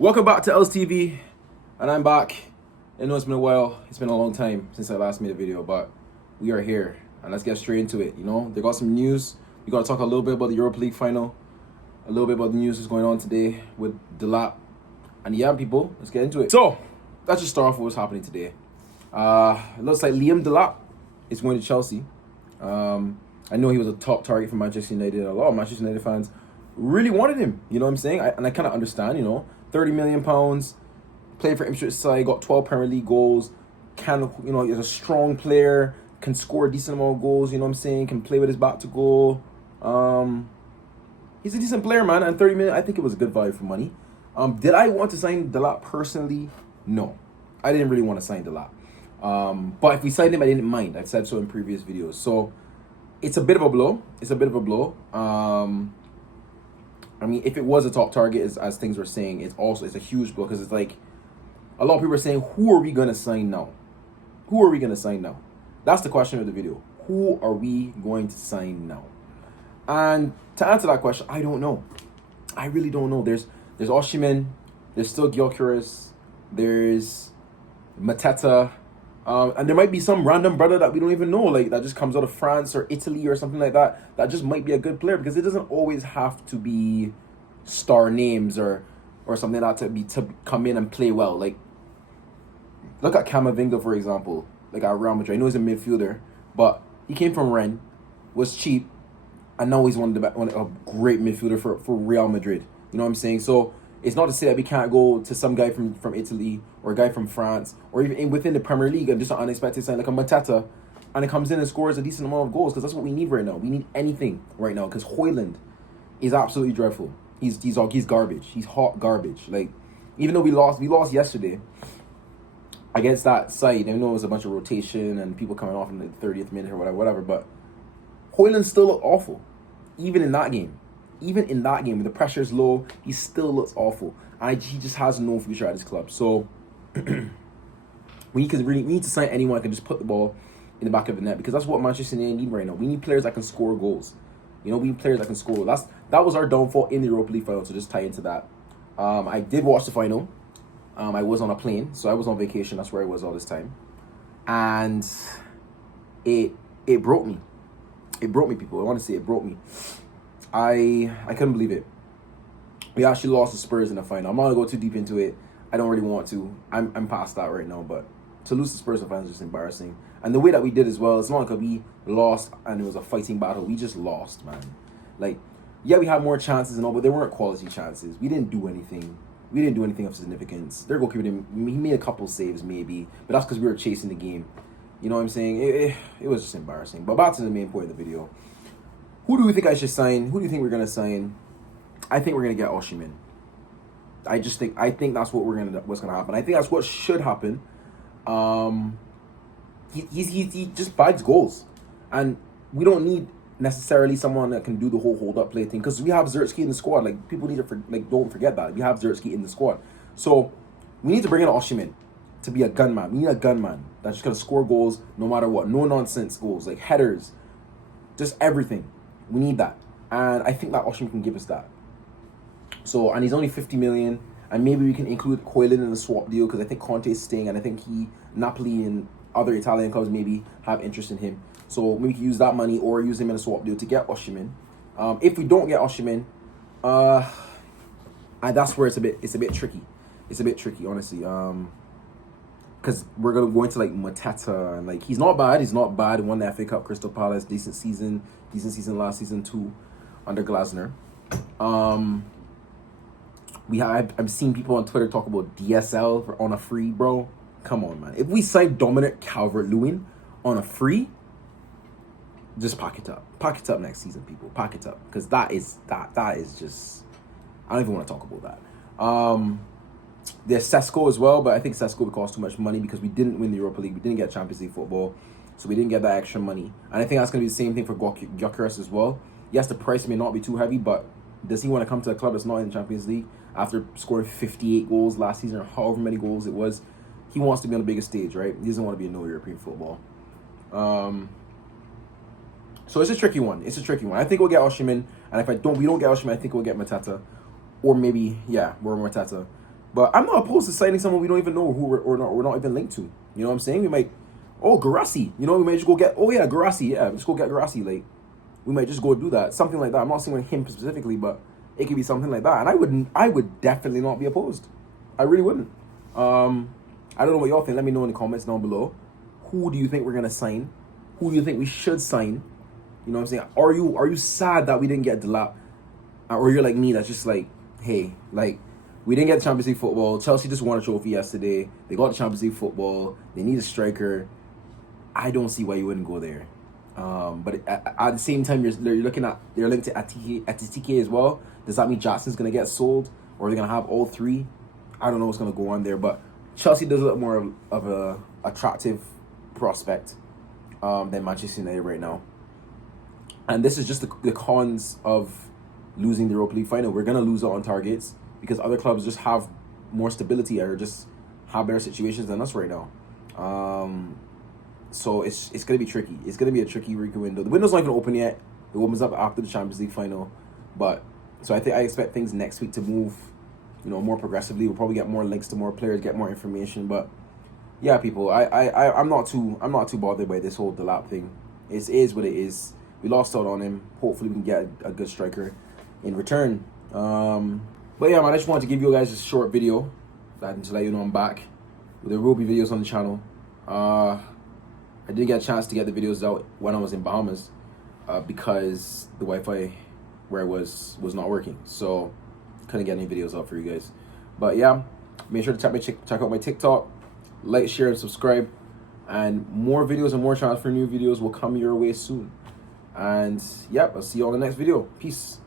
Welcome back to LSTV, and I'm back. I know it's been a while. It's been a long time since I last made a video, but we are here, and let's get straight into it. You know, they got some news. We got to talk a little bit about the Europa League final, a little bit about the news that's going on today with Delap, and yeah, people, let's get into it. So, let's just start off with what's happening today. It looks like Liam Delap is going to Chelsea. I know he was a top target for Manchester United. A lot of Manchester United fans really wanted him. You know what I'm saying? And I kind of understand. You know, £30 million, played for Ipswich side, got 12 Premier League goals. He's a strong player, can score a decent amount of goals. You know what I'm saying? Can play with his back to goal. He's a decent player, man. And 30 million, I think it was a good value for money. Did I want to sign Delap personally? No, I didn't really want to sign Delap. But if we signed him, I didn't mind. I've said so in previous videos. So it's a bit of a blow. I mean, if it was a top target, as things were saying, it's a huge blow, because it's like a lot of people are saying, who are we gonna sign now? Who are we gonna sign now? That's the question of the video. Who are we going to sign now? And to answer that question, I don't know. I really don't know. There's Osimhen, there's still Gyökeres, there's Mateta. And there might be some random brother that we don't even know, like that just comes out of France or Italy or something like that, that just might be a good player, because it doesn't always have to be star names or something like that to come in and play well. Like, look at Camavinga, for example, like at Real Madrid. I know he's a midfielder, but he came from Rennes, was cheap, and now he's a great midfielder for Real Madrid. You know what I'm saying? So it's not to say that we can't go to some guy from Italy or a guy from France or even within the Premier League and just an unexpected sign like a Mateta, and it comes in and scores a decent amount of goals, because that's what we need right now. We need anything right now, because Højlund is absolutely dreadful. He's garbage. He's hot garbage. Like, even though we lost yesterday against that side. I know it was a bunch of rotation and people coming off in the 30th minute or whatever, but Højlund still looked awful, even in that game. Even in that game, when the pressure is low, he still looks awful. He just has no future at his club. So we need to sign anyone that can just put the ball in the back of the net, because that's what Manchester United need right now. We need players that can score goals. You know, we need players that can score. That was our downfall in the Europa League final. So just tie into that. I did watch the final. I was on a plane, so I was on vacation. That's where I was all this time, and it broke me. It broke me, people. I want to say it broke me. I couldn't believe it. We actually lost the Spurs in the final. I'm not gonna go too deep into it. I don't really want to. I'm past that right now. But to lose the Spurs in the final is just embarrassing. And the way that we did as well, it's not like we lost and it was a fighting battle. We just lost, man. Like, yeah, we had more chances and all, but they weren't quality chances. We didn't do anything. We didn't do anything of significance. Their goalkeeper he made a couple saves maybe, but that's because we were chasing the game. You know what I'm saying? It was just embarrassing. But back to the main point of the video. Who do we think I should sign? Who do you think we're gonna sign? I think we're gonna get Osimhen. I think that's what's gonna happen. I think that's what should happen. He just bags goals, and we don't need necessarily someone that can do the whole hold up play thing, because we have Zertsky in the squad. Like, people need to don't forget that we have Zertsky in the squad. So we need to bring in Osimhen to be a gunman. We need a gunman that's just gonna score goals no matter what, no nonsense goals, like headers, just everything. We need that, and I think that Osimhen can give us that. So, and he's only 50 million, and maybe we can include Højlund in the swap deal, because I think Conte is staying, and I think Napoli and other Italian clubs maybe have interest in him. So maybe we can use that money or use him in a swap deal to get Osimhen. If we don't get Osimhen, and that's where it's a bit tricky. It's a bit tricky, honestly. Because we're gonna go into like Mateta, and like he's not bad. Won the FA Cup, Crystal Palace, decent season last season too, under Glasner. I've seen people on Twitter talk about DSL on a free, bro. Come on, man. If we sign Dominic Calvert-Lewin on a free, just pack it up. Pack it up next season, people. Pack it up, because that is just, I don't even want to talk about that. There's Sesko as well, but I think Sesko would cost too much money, because we didn't win the Europa League. We didn't get Champions League football, so we didn't get that extra money. And I think that's going to be the same thing for Gyökeres as well. Yes, the price may not be too heavy, but does he want to come to a club that's not in the Champions League after scoring 58 goals last season, or however many goals it was? He wants to be on the biggest stage, right? He doesn't want to be in no European football. So it's a tricky one. I think we'll get Osimhen, and if we don't get Osimhen, I think we'll get Mateta, or maybe, Mateta. But I'm not opposed to signing someone we don't even know who we're not even linked to. You know what I'm saying? We might, oh, Garassi. You know, we might just go get, oh yeah, Garassi. Yeah, let's go get Garassi. Like, we might just go do that. Something like that. I'm not saying him specifically, but it could be something like that. And I would definitely not be opposed. I really wouldn't. I don't know what y'all think. Let me know in the comments down below. Who do you think we're gonna sign? Who do you think we should sign? You know what I'm saying? Are you sad that we didn't get Delap? Or you're like me, that's just like, hey, like, we didn't get the Champions League football. Chelsea just won a trophy yesterday. They got the Champions League football. They need a striker. I don't see why you wouldn't go there. But at the same time, you're looking at, they're linked to Atitike as well. Does that mean Jackson's gonna get sold, or are they gonna have all three? I don't know what's gonna go on there, but Chelsea does look more of a attractive prospect than Manchester United right now. And this is just the cons of losing the Europa League final. We're gonna lose out on targets because other clubs just have more stability or just have better situations than us right now. So it's gonna be tricky. It's gonna be a tricky window. The window's not even open yet. It opens up after the Champions League final, but so I expect things next week to move, you know, more progressively. We'll probably get more links to more players, get more information. But yeah, people, I'm not too bothered by this whole Delap thing. It is what it is. We lost out on him. Hopefully we can get a good striker in return. But yeah, man, I just wanted to give you guys a short video to let you know I'm back. There will be videos on the channel. I did get a chance to get the videos out when I was in Bahamas because the Wi-Fi where I was not working, so couldn't get any videos out for you guys. But yeah, make sure to check out my TikTok, like, share, and subscribe, and more videos and more chance for new videos will come your way soon. And yep, I'll see you on the next video. Peace.